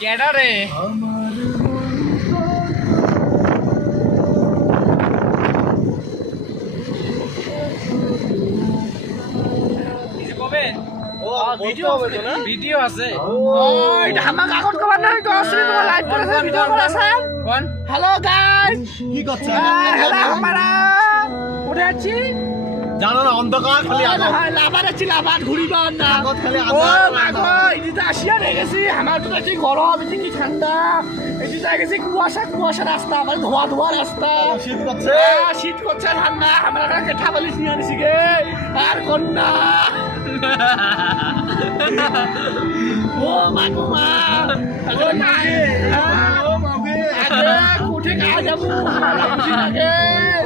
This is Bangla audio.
কেডা রে ভিডিও আছে হ্যালো গাইস কি করছে উঠে আছি জানো না অন্ধকার খালি আগত লাভার আছি লাভার ঘুরিব না আগত খালি ও আগত মাগো এদিকে আসিয়া রে গেছি আমার তো আছি গরম এদিকে ঠান্ডা এদিকে গেছি কুয়াশা কুয়াশা রাস্তা আমার ধোয়া ধোয়া রাস্তা শীত করছে শীত করছে ঠান্ডা আমরা কেঠা বালিশ নিয়ে আনিছি গে আর কন্যা ও মাগো মা ও নাই ও মাগে আগে উঠে কাজ যাবো আগে